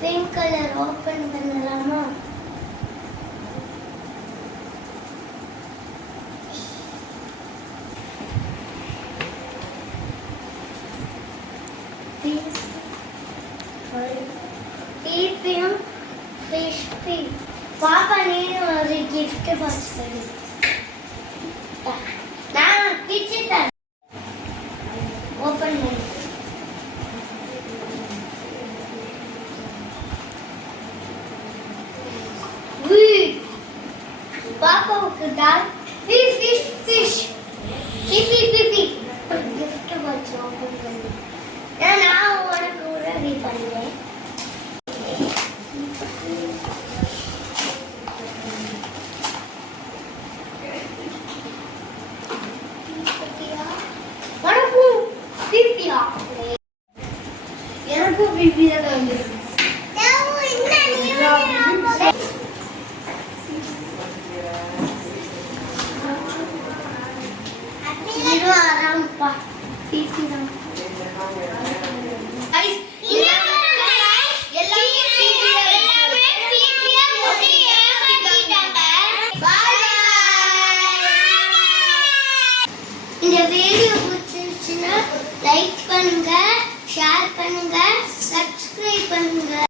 Pink colour open பண்ணலாமா? TPM fish feed. பாப்பா நீ ஒரு gift box கொடு. நான் கிச்சிட்டேன். ஓபன் பண்ணு. பாப்பாவுக்கு டால் fish. பிபி. gift box ஓபன் பண்ணு. நான் உனக்கு உதவி பண்றேன். எனக்கும் பிபி தான் வந்துருக்கு. இது ஆரம்பா பிபி